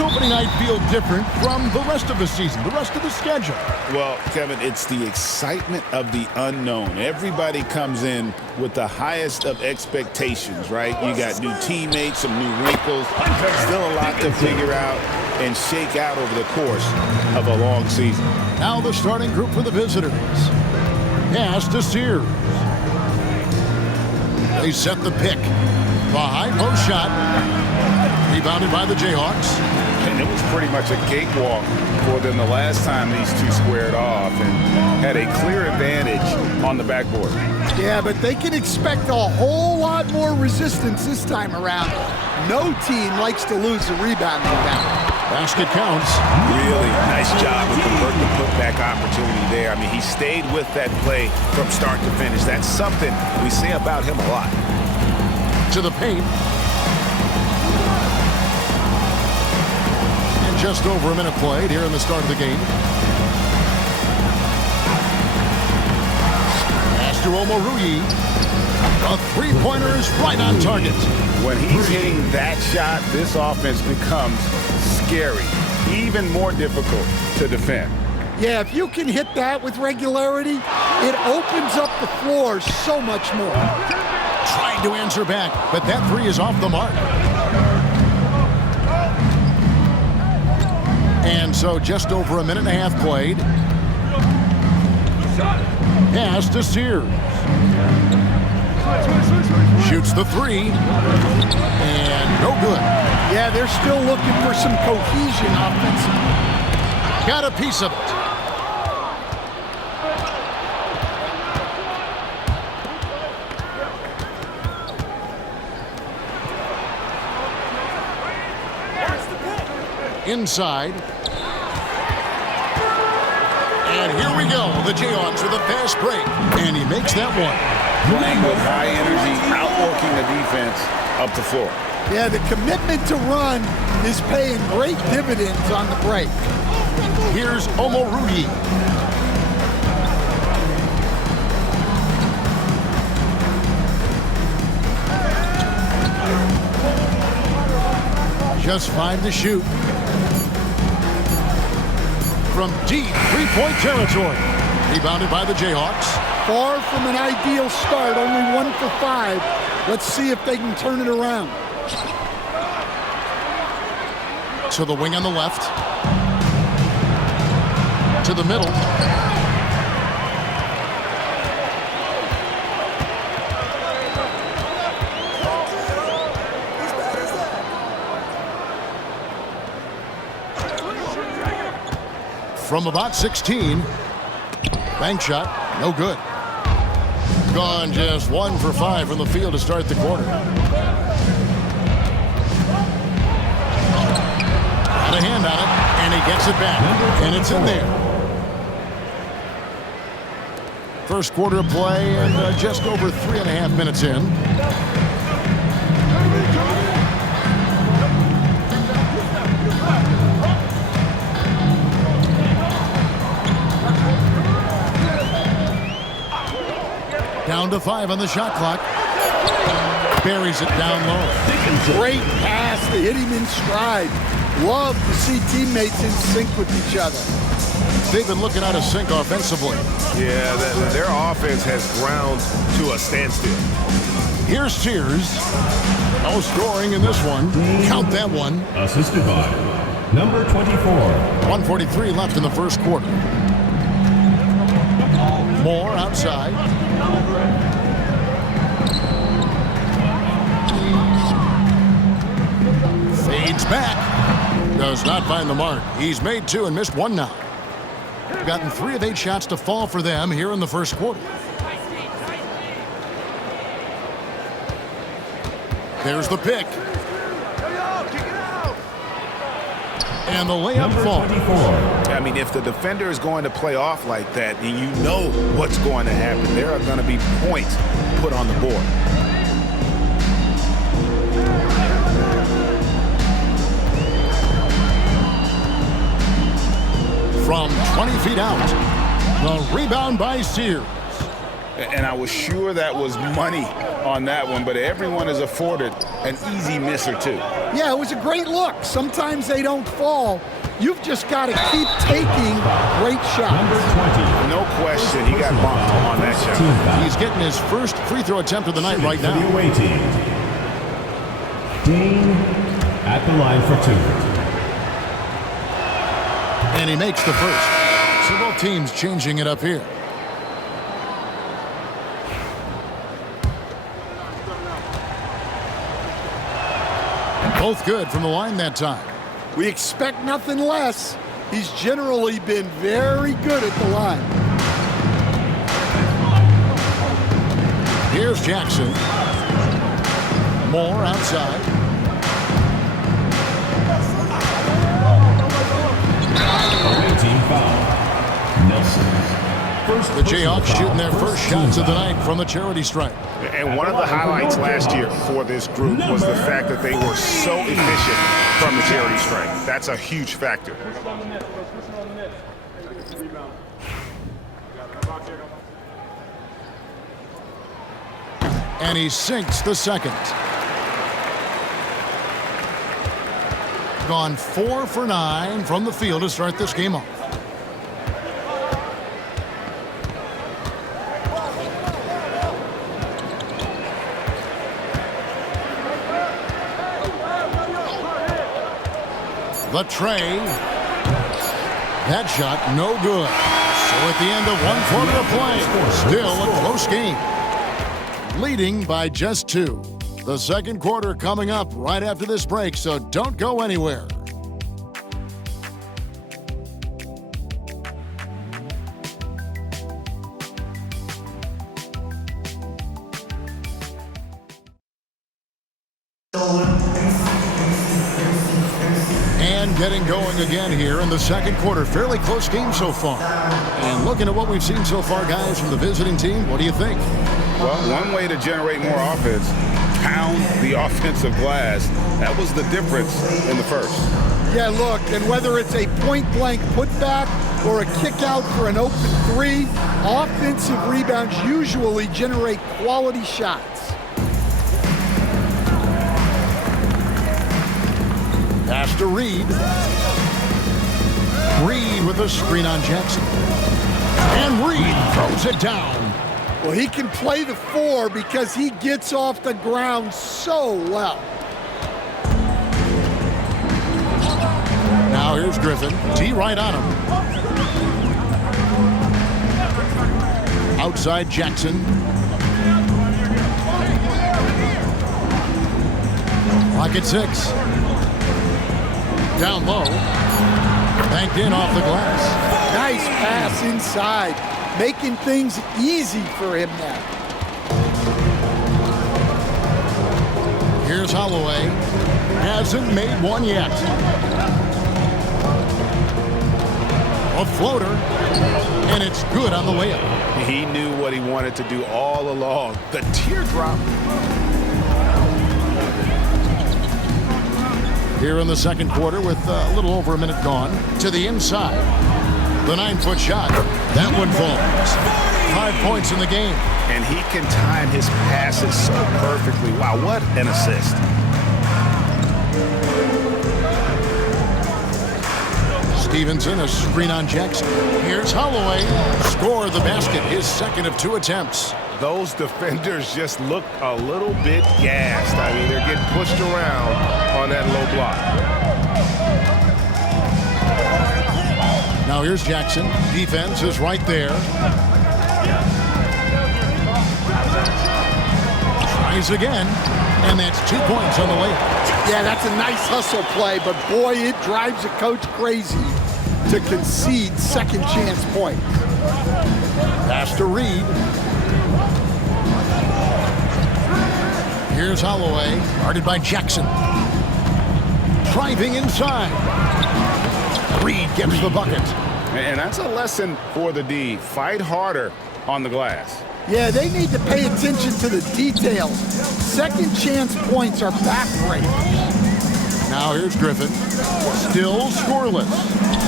this opening night feel different from the rest of the season, the rest of the schedule? Well, Kevin, it's the excitement of the unknown. Everybody comes in with the highest of expectations, right? You got new teammates, some new wrinkles, still a lot to figure out and shake out over the course of a long season. Now the starting group for the visitors. Pass to Sears. They set the pick. The high post shot. Rebounded by the Jayhawks. And it was pretty much a cakewalk for them the last time these two squared off and had a clear advantage on the backboard. Yeah, but they can expect a whole lot more resistance this time around. No team likes to lose a rebounding battle. Basket counts. Really nice job of converting the putback opportunity there. I mean, he stayed with that play from start to finish. That's something we say about him a lot. To the paint. And just over a minute played here in the start of the game. Pass to Omoruyi. A three-pointer is right on target. When he's hitting that shot, this offense becomes scary, even more difficult to defend. Yeah, if you can hit that with regularity, it opens up the floor so much more. Trying to answer back, but that three is off the mark. And so just over a minute and a half played. Pass to Sears. Shoots the three. And no good. Yeah, they're still looking for some cohesion offensively. Got a piece of it. Inside. And here we go. The Jayhawks with a fast break. And he makes that one. Playing with high energy, outworking the defense up the floor. Yeah, the commitment to run is paying great dividends on the break. Here's Omoruyi. Just 5 to shoot. From deep three-point territory. Rebounded by the Jayhawks. Far from an ideal start, only 1 for 5. Let's see if they can turn it around. To the wing on the left. To the middle. From about 16. Bank shot, no good. Gone just 1 for 5 from the field to start the quarter. Got a hand on it, and he gets it back. And it's in there. First quarter of play, and just over 3.5 minutes in. Down to 5 on the shot clock. Buries it down low. Great pass to hit him in stride. Love to see teammates in sync with each other. They've been looking out of sync offensively. Yeah, their offense has ground to a standstill. Here's Sears. No scoring in this one. Count that one. Assisted by number 24. 1:43 left in the first quarter. Moore outside. Fades back. Does not find the mark. He's made 2 and missed 1 now. Gotten 3 of 8 shots to fall for them here in the first quarter. There's the pick. And the layup falls. I mean, if the defender is going to play off like that, and you know what's going to happen, there are going to be points put on the board. From 20 feet out, the rebound by Sears. And I was sure that was money on that one, but everyone is afforded an easy miss or two. Yeah, it was a great look. Sometimes they don't fall. You've just got to keep taking great shots. Number 20. No question, he got bumped on that shot. He's getting his first free throw attempt of the night right For the now. away team, Dean at the line for 2. And he makes the first. So both teams changing it up here. Both good from the line that time. We expect nothing less. He's generally been very good at the line. Here's Jackson. Moore outside. Away team foul. Nelson. The Jayhawks shooting their first shots of the night from the charity stripe. And one of the highlights last year for this group was the fact that they were so efficient from the charity stripe. That's a huge factor. And he sinks the second. Gone 4 for 9 from the field to start this game off. The tray. That shot no good. So at the end of 1 quarter of play, still a close game. Leading by just 2. The second quarter coming up right after this break, so don't go anywhere. And getting going again here in the second quarter. Fairly close game so far. And looking at what we've seen so far, guys, from the visiting team, what do you think? Well, one way to generate more offense, pound the offensive glass. That was the difference in the first. Yeah, look, and whether it's a point-blank putback or a kick out for an open 3, offensive rebounds usually generate quality shots. Pass to Reed. Reed with a screen on Jackson. And Reed throws it down. Well, he can play the 4 because he gets off the ground so well. Now here's Griffin. T right on him. Outside Jackson. Clock at 6. Down low. Banked in off the glass. Nice pass inside, making things easy for him now. Here's Holloway. Hasn't made one yet. A floater. And it's good on the layup. He knew what he wanted to do all along. The teardrop. Here in the second quarter with a little over a minute gone. To the inside. The 9-foot shot. That one falls. 5 points in the game. And he can time his passes so perfectly. Wow, what an assist. Stevenson, a screen on Jackson. Here's Holloway. Score the basket, his second of 2 attempts. Those defenders just look a little bit gassed. I mean, they're getting pushed around on that low block. Now here's Jackson. Defense is right there. Tries again, and that's 2 points on the layup. Yeah, that's a nice hustle play, but boy, it drives a coach crazy to concede second chance points. Pass to Reed. Here's Holloway, guarded by Jackson. Driving inside. Reed gets the bucket. And that's a lesson for the D. Fight harder on the glass. Yeah, they need to pay attention to the details. Second chance points are backbreakers. Now here's Griffin. Still scoreless.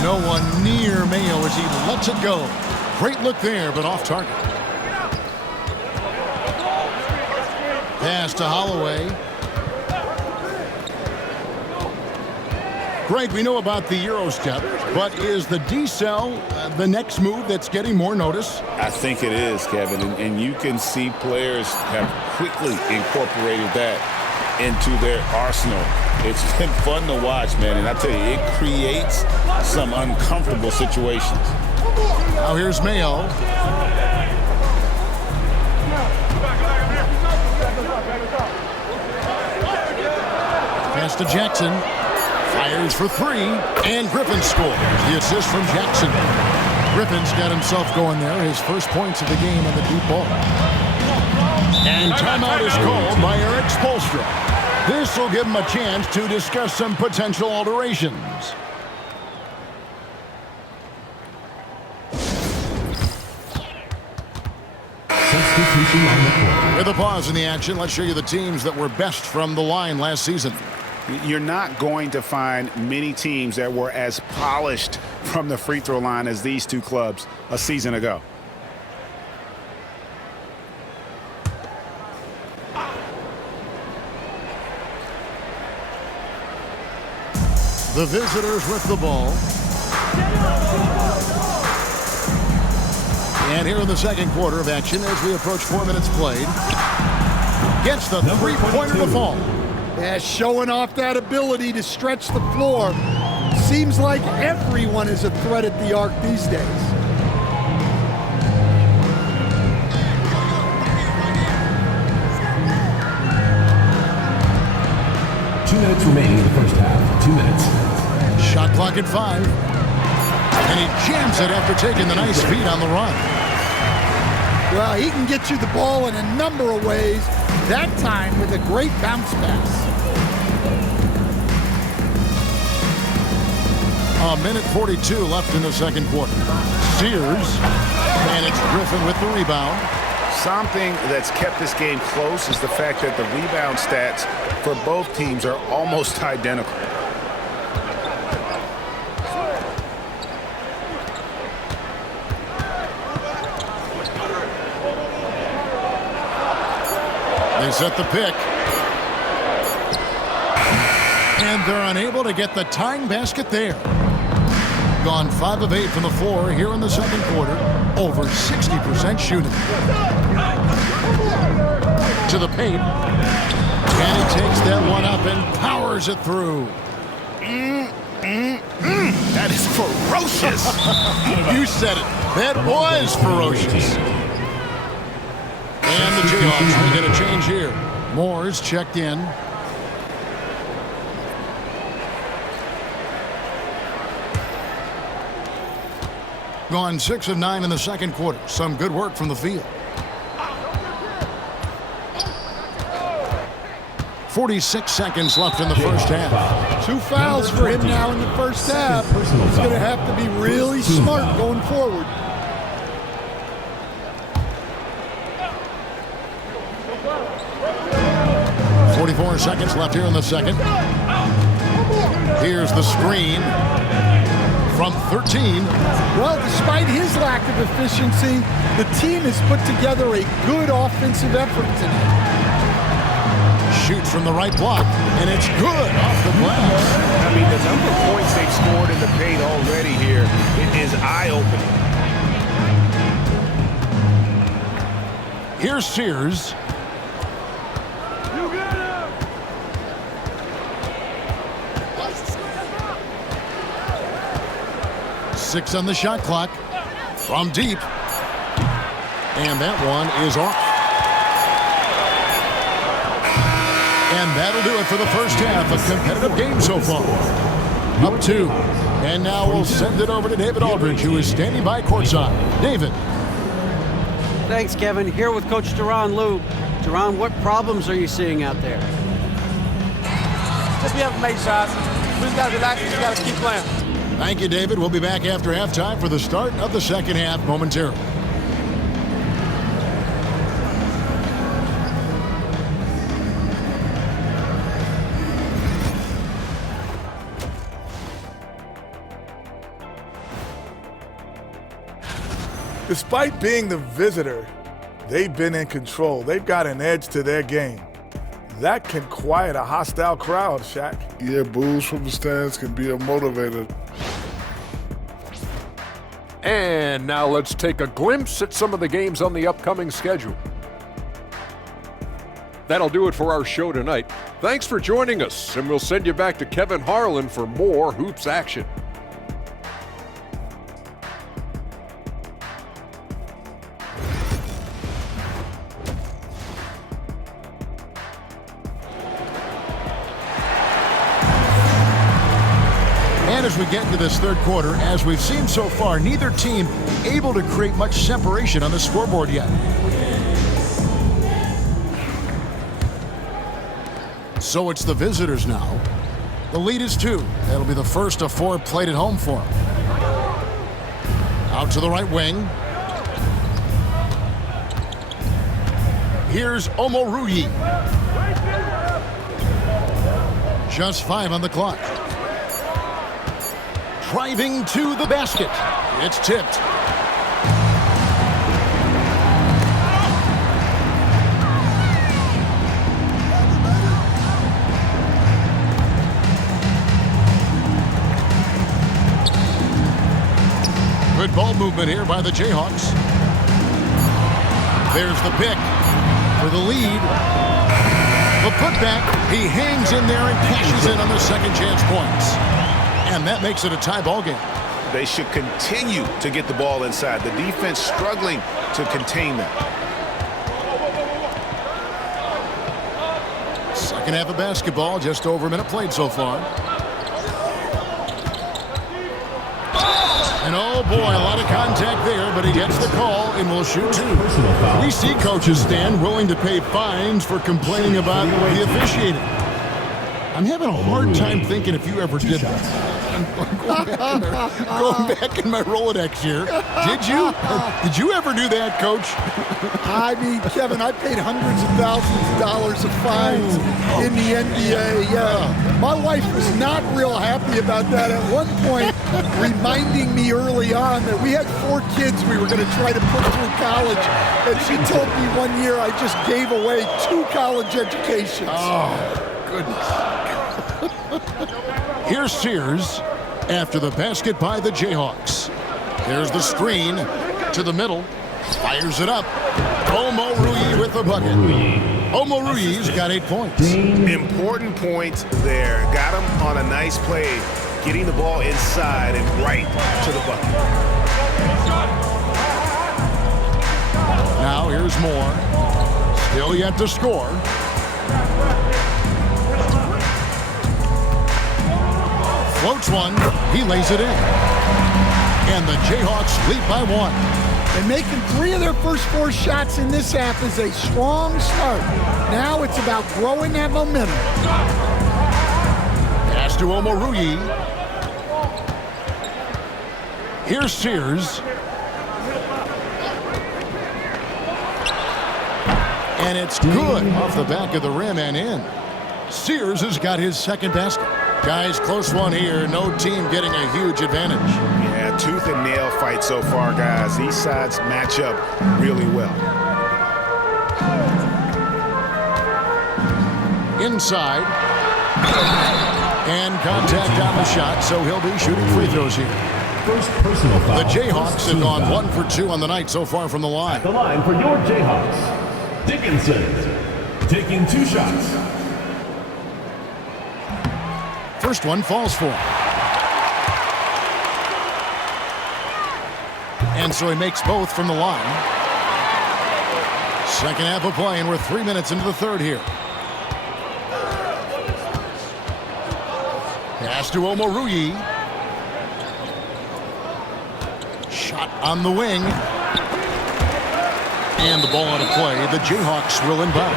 No one near Mayo as he lets it go. Great look there, but off target. Pass to Holloway. Greg, we know about the Euro step, but is the decel the next move that's getting more notice? I think it is, Kevin, and you can see players have quickly incorporated that into their arsenal. It's been fun to watch, man, and I tell you, it creates some uncomfortable situations. Now here's Mayo. Pass to Jackson. Fires for three, and Griffin scores. The assist from Jackson. Griffin's got himself going there. His first points of the game on the deep ball. And timeout is called by Eric Spoelstra. This will give him a chance to discuss some potential alterations. Substitution on the court. With a pause in the action, let's show you the teams that were best from the line last season. You're not going to find many teams that were as polished from the free throw line as these two clubs a season ago. The visitors with the ball. And here in the second quarter of action as we approach 4 minutes played. Gets the three-pointer to fall. Yeah, showing off that ability to stretch the floor. Seems like everyone is a threat at the arc these days. Two minutes remaining in the first half. 2 minutes. Shot clock at 5. And he jams it after taking the nice feed on the run. Well, he can get you the ball in a number of ways, that time with a great bounce pass. A minute 42 left in the second quarter. Sears, and it's Griffin with the rebound. Something that's kept this game close is the fact that the rebound stats for both teams are almost identical. They set the pick. And they're unable to get the tying basket there. Gone 5 of 8 from the floor here in the second quarter. Over 60% shooting. To the paint. And he takes that one up and powers it through. That is ferocious. You said it. That was ferocious. And the JAYHAWKS will get a change here. Moore's checked in. Gone 6 of 9 in the second quarter. Some good work from the field. 46 seconds left in the first half. 2 fouls for him now in the first half. He's going to have to be really smart going forward. .44 seconds left here in the second. Here's the screen from 13. Well, despite his lack of efficiency, the team has put together a good offensive effort tonight. Shoots from the right block, and it's good off the glass. I mean, the number of points they've scored in the paint already here, it is eye-opening. Here's Sears. Six on the shot clock from deep. And that one is off. And that'll do it for the first half. A competitive game so far. Up 2. And now we'll send it over to David Aldridge, who is standing by courtside. David. Thanks, Kevin. Here with Coach Duran Lou. Duran, what problems are you seeing out there? Just we have to make shots. We just got to relax. We just got to keep playing. Thank you, David. We'll be back after halftime for the start of the second half momentarily. Despite being the visitor, they've been in control. They've got an edge to their game. That can quiet a hostile crowd, Shaq. Yeah, boos from the stands can be a motivator. And now let's take a glimpse at some of the games on the upcoming schedule. That'll do it for our show tonight. Thanks for joining us, and we'll send you back to Kevin Harlan for more hoops action. And as we get into this third quarter, as we've seen so far, neither team able to create much separation on the scoreboard yet. So it's the visitors now. The lead is 2. That'll be the first of 4 played at home for them. Out to the right wing. Here's Omoruyi. Just 5 on the clock. Driving to the basket. It's tipped. Good ball movement here by the Jayhawks. There's the pick for the lead. The putback. He hangs in there and cashes in on the second chance points. And that makes it a tie ball game. They should continue to get the ball inside. The defense struggling to contain that. Second half of basketball, just over a minute played so far. And oh boy, a lot of contact there, but he gets the call and will shoot 2. We see coaches stand willing to pay fines for complaining about the officiating. I'm having a hard time thinking if you ever did that. Going back in my Rolodex here. Did you? Did you ever do that, Coach? I mean, Kevin, I paid hundreds of thousands of dollars of fines in the NBA. Yeah. My wife was not real happy about that at one point, reminding me early on that we had 4 kids we were going to try to put through college. And she told me one year I just gave away 2 college educations. Oh, goodness. Here's Sears after the basket by the Jayhawks. There's the screen to the middle. Fires it up. Omoruyi with the bucket. Omoruyi's got 8 points. Important point there. Got him on a nice play, getting the ball inside and right to the bucket. Now here's more. Still yet to score. Floats one. He lays it in. And the Jayhawks lead by 1. And making 3 of their first 4 shots in this half is a strong start. Now it's about growing that momentum. Pass to Omoruyi. Here's Sears. And it's good off the back of the rim and in. Sears has got his second basket. Guys, close one here. No team getting a huge advantage. Yeah, tooth and nail fight so far, guys. These sides match up really well. Inside. And contact on the shot, so he'll be shooting free throws here. First personal foul. The Jayhawks have gone 1 for 2 on the night so far from the line. The line for your Jayhawks. Dickinson taking 2 shots. First one falls for him. And so he makes both from the line. Second half of play, and we're 3 minutes into the third here. Pass to Omoruyi. Shot on the wing. And the ball out of play. The Jayhawks will inbound.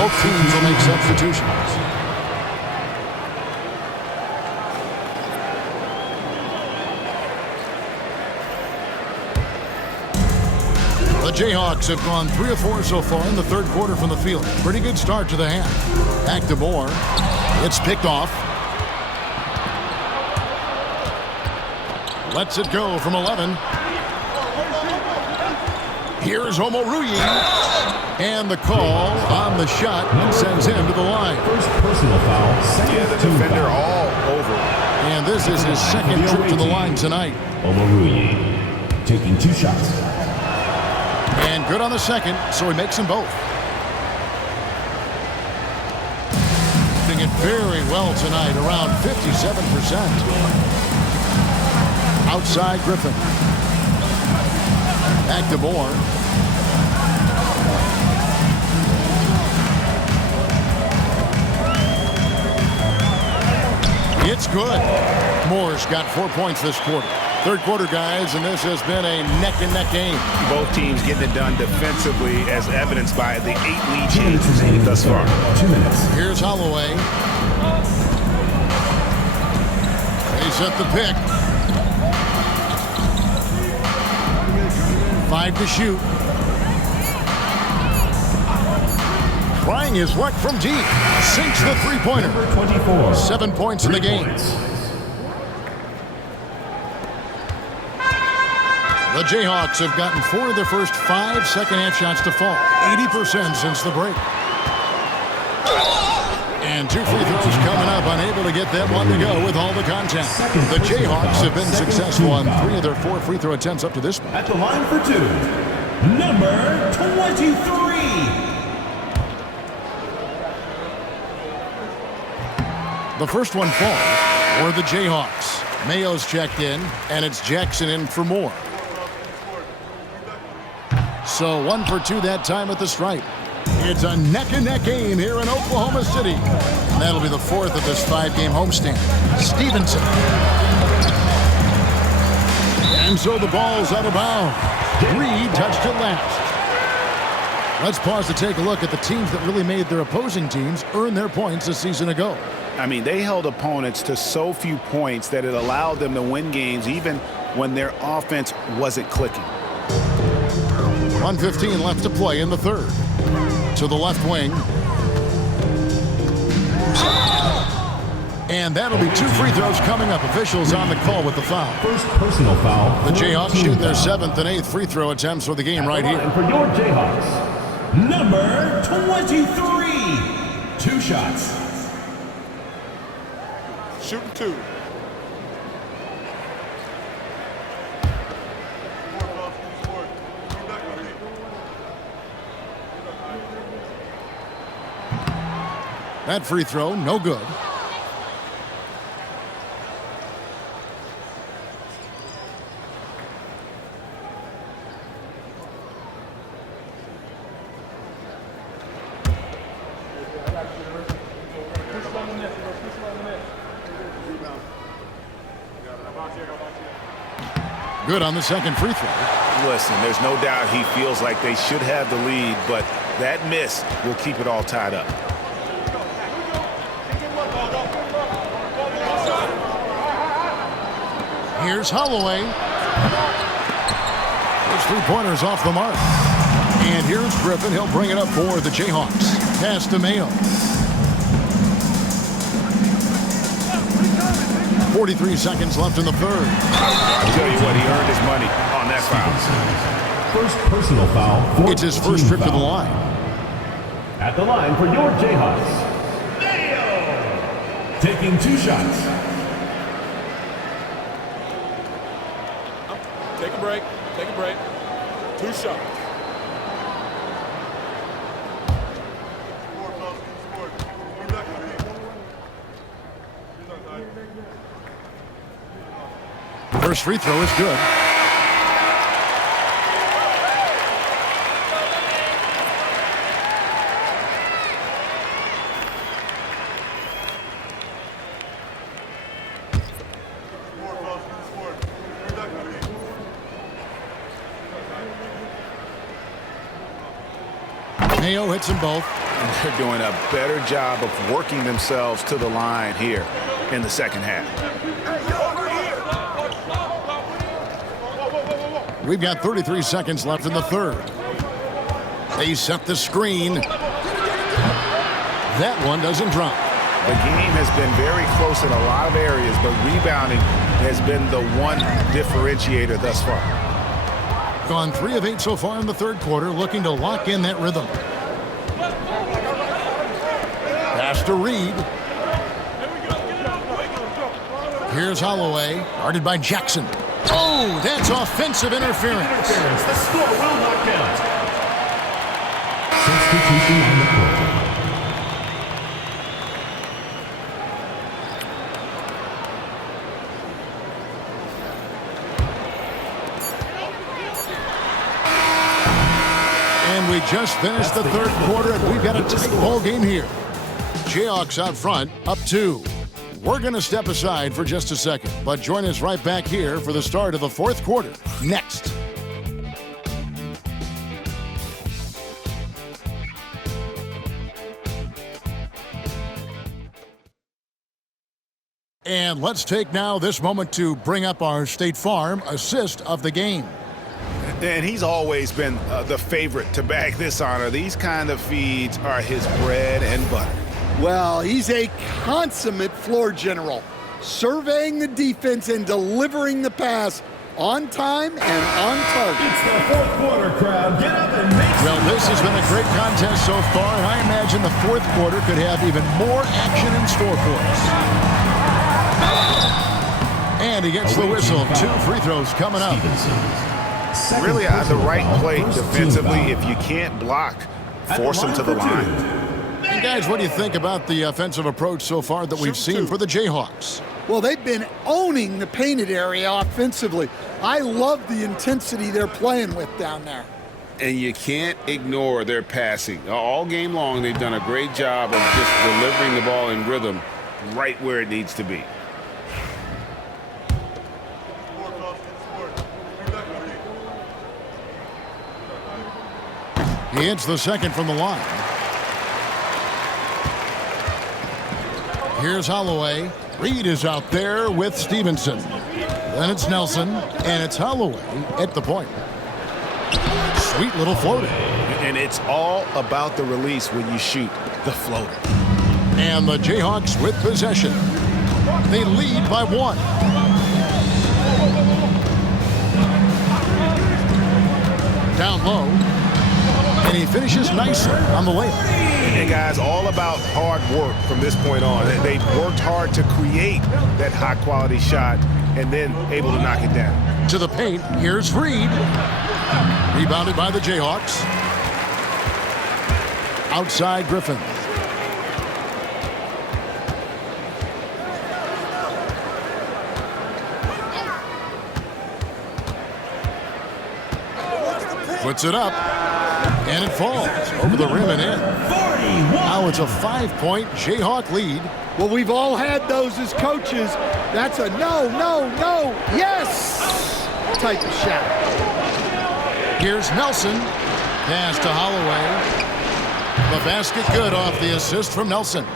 Both teams will make substitutions. The Jayhawks have gone 3 of 4 so far in the third quarter from the field. Pretty good start to the half. Back to Moore. It's picked off. Lets it go from 11. Here's Omoruyi. And the call on the shot sends him to the line. First personal foul. Second Yeah, the team defender foul. all over. And this is his second trip to the line tonight. Omoruyi taking 2 shots. And good on the second, so he makes them both. Doing it very well tonight, around 57%. Outside Griffin. Back to Moore. It's good. Moore's got 4 points this quarter. Third quarter, guys, and this has been a neck-and-neck game. Both teams getting it done defensively, as evidenced by the 8 lead changes thus far. 2 minutes. Here's Holloway. They set the pick. 5 to shoot. Trying his luck from deep. Sinks the three-pointer. 24. 7 points in the game. The Jayhawks have gotten 4 of their first 5 second-half shots to fall. 80% since the break. And 2 free throws coming up, unable to get that one to go with all the contact. The Jayhawks have been successful on 3 of their 4 free throw attempts up to this point. At the line for 2, number 23. The first one falls for the Jayhawks. Mayo's checked in, and it's Jackson in for more. So 1 for 2 that time at the stripe. It's a neck-and-neck game here in Oklahoma City. And that'll be the 4th of this 5-game homestand. Stevenson. And so the ball's out of bounds. Reed touched it last. Let's pause to take a look at the teams that really made their opposing teams earn their points a season ago. I mean, they held opponents to so few points that it allowed them to win games even when their offense wasn't clicking. 1:15 left to play in the third. To the left wing. And that'll be 2 free throws coming up. Officials on the call with the foul. First personal foul. The Jayhawks shooting their 7th and 8th free throw attempts for the game right here. And for your Jayhawks, number 23. 2 shots. Shooting 2. That free throw, no good. Good on the second free throw. Listen, there's no doubt he feels like they should have the lead, but that miss will keep it all tied up. Here's Holloway. Those 3-pointers off the mark. And here's Griffin. He'll bring it up for the Jayhawks. Pass to Mayo. 43 seconds left in the third. I'll tell you what, he earned his money on that foul. First personal foul. It's his first trip to the line. At the line for your Jayhawks, Mayo. Taking 2 shots. Take a break. Take a break. 2 shots. First free throw is good. Mayo hits them both. And they're doing a better job of working themselves to the line here in the second half. We've got 33 seconds left in the third. They set the screen. That one doesn't drop. The game has been very close in a lot of areas, but rebounding has been the one differentiator thus far. Gone 3 of 8 so far in the third quarter, looking to lock in that rhythm. Pass to Reed. Here's Holloway, guarded by Jackson. Oh, that's offensive interference. The score will not count. Substitution on the court. And we just finished the third quarter, and we've got a tight ball game here. Jayhawks out front, up 2. We're going to step aside for just a second, but join us right back here for the start of the fourth quarter next. And let's take now this moment to bring up our State Farm assist of the game. And he's always been the favorite to bag this honor. These kind of feeds are his bread and butter. Well, he's a consummate floor general, surveying the defense and delivering the pass on time and on target. It's the fourth quarter, crowd. Get up and make Well, this has been a great contest so far, and I imagine the fourth quarter could have even more action in store for us. And he gets the whistle. 2 free throws coming up. Really the right play defensively. If you can't block, force them to the line. And guys, what do you think about the offensive approach so far that we've seen for the Jayhawks? Well, they've been owning the painted area offensively. I love the intensity they're playing with down there. And you can't ignore their passing. All game long, they've done a great job of just delivering the ball in rhythm right where it needs to be. He hits the second from the line. Here's Holloway. Reed is out there with Stevenson. Then it's Nelson, and it's Holloway at the point. Sweet little floater. And it's all about the release when you shoot the floater. And the Jayhawks with possession. They lead by 1. Down low. And he finishes nicely on the layup. And guys, all about hard work from this point on. They've worked hard to create that high-quality shot and then able to knock it down. To the paint, here's Reed. Rebounded by the Jayhawks. Outside Griffin. Puts it up. And it falls over the rim and in. Now it's a 5-point Jayhawk lead. Well, we've all had those as coaches. That's a no, yes type of shot. Here's Nelson. Pass to Holloway. The basket good off the assist from Nelson.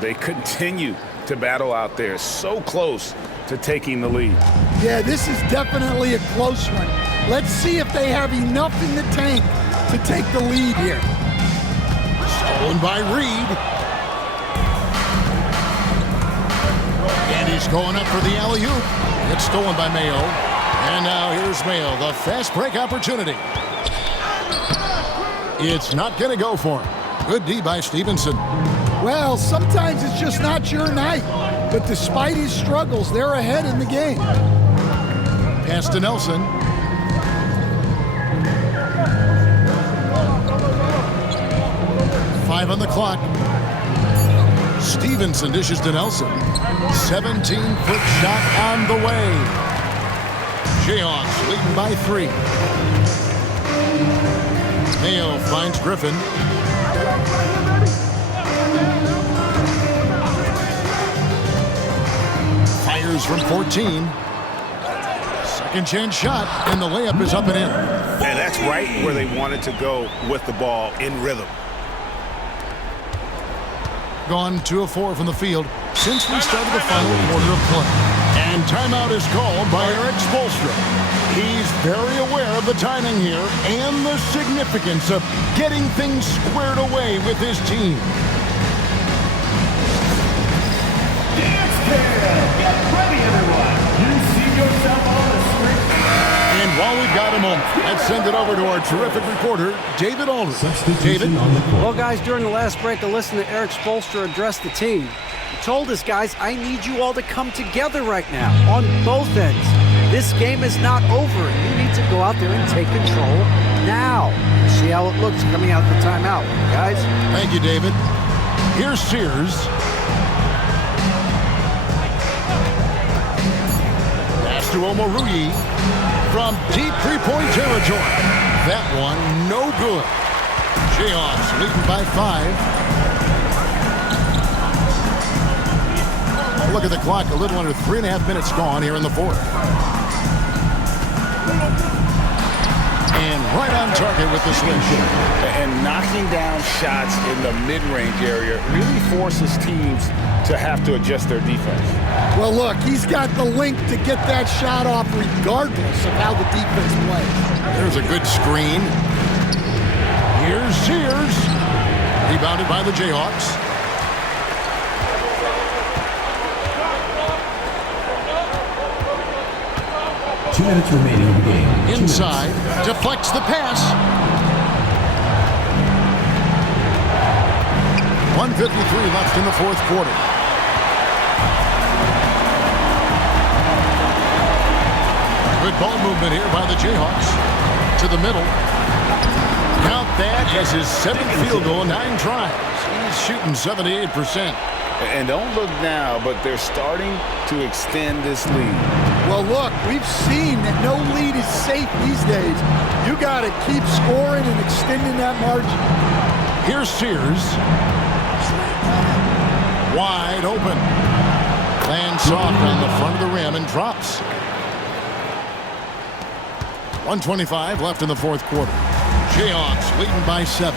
They continue to battle out there, so close to taking the lead. Yeah, this is definitely a close one. Let's see if they have enough in the tank to take the lead here. Stolen by Reed. And he's going up for the alley-oop. It's stolen by Mayo. And now here's Mayo, the fast break opportunity. It's not going to go for him. Good D by Stevenson. Well, sometimes it's just not your night. But despite his struggles, they're ahead in the game. Pass to Nelson. Five on the clock. Stevenson dishes to Nelson. 17-foot shot on the way. Jayhawks leading by 3. Mayo finds Griffin. Fires from 14. Second chance shot, and the layup is up and in. And that's right where they wanted to go with the ball in rhythm. Gone 2 of 4 from the field since we started the final quarter of play. And timeout is called by Eric Spoelstra. He's very aware of the timing here and the significance of getting things squared away with his team. Dance Cam! Get ready, everyone! You see yourself on the screen. And And while we've got a moment, let's send it over to our terrific reporter, David Aldridge. David? Well, guys, during the last break, I listened to Eric Spoelstra address the team. He told us, guys, I need you all to come together right now on both ends. This game is not over. You need to go out there and take control now. See how it looks coming out the timeout, guys. Thank you, David. Here's Sears. Pass to Omoruyi from deep three-point territory. That one, no good. Jayhawks leading by 5. Look at the clock, a little under 3.5 minutes gone here in the fourth. And right on target with the switch. And knocking down shots in the mid-range area really forces teams to have to adjust their defense. Well, look, he's got the length to get that shot off regardless of how the defense plays. There's a good screen. Here's Sears. Rebounded by the Jayhawks. Two minutes remaining in the game. Inside, deflects the pass. 1:53 left in the fourth quarter. Good ball movement here by the Jayhawks. To the middle. Count that as his 7th field goal in 9 tries. He's shooting 78%. And don't look now, but they're starting to extend this lead. Well, look, we've seen that no lead is safe these days. You got to keep scoring and extending that margin. Here's Sears. Wide open. Lands soft on the front of the rim and drops. 1:25 left in the fourth quarter. Jayhawks leading by 7.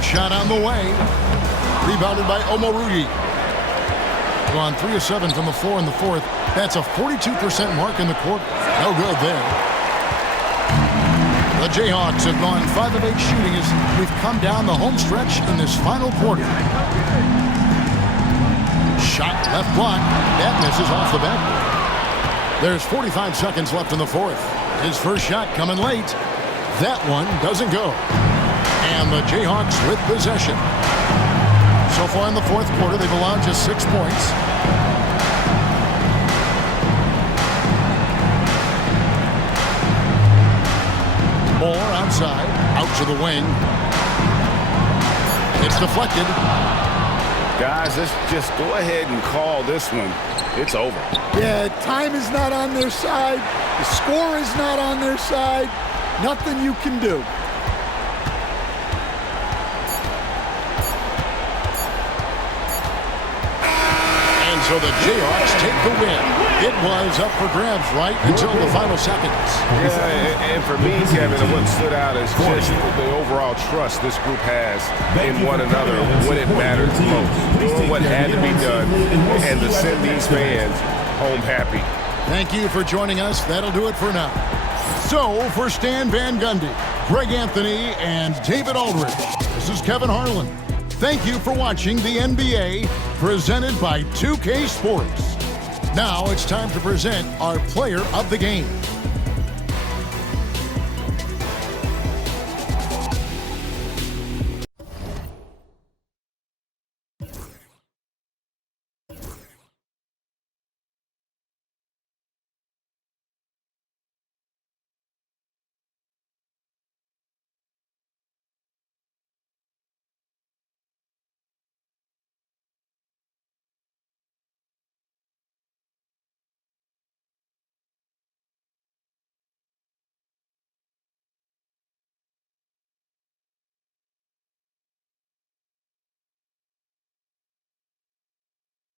Shot on the way. Rebounded by Omoruyi. Gone 3 of 7 from the floor in the fourth. That's a 42% mark in the quarter. No good there. The Jayhawks have gone 5 of 8 shooting as we've come down the home stretch in this final quarter. Shot left block. That misses off the backboard. There's 45 seconds left in the fourth. His first shot coming late. That one doesn't go. And the Jayhawks with possession. So far in the fourth quarter, they've allowed just 6 points. Moore outside, out to the wing. It's deflected. Guys, let's just go ahead and call this one. It's over. Yeah, time is not on their side. The score is not on their side. Nothing you can do. So the Jayhawks take the win. It was up for grabs right until the final seconds. Yeah, and for me, Kevin, what stood out is just the overall trust this group has in one another when it mattered most. Doing what had to be done and to send these fans home happy. Thank you for joining us. That'll do it for now. So for Stan Van Gundy, Greg Anthony, and David Aldridge, this is Kevin Harlan. Thank you for watching the NBA presented by 2K Sports. Now it's time to present our player of the game.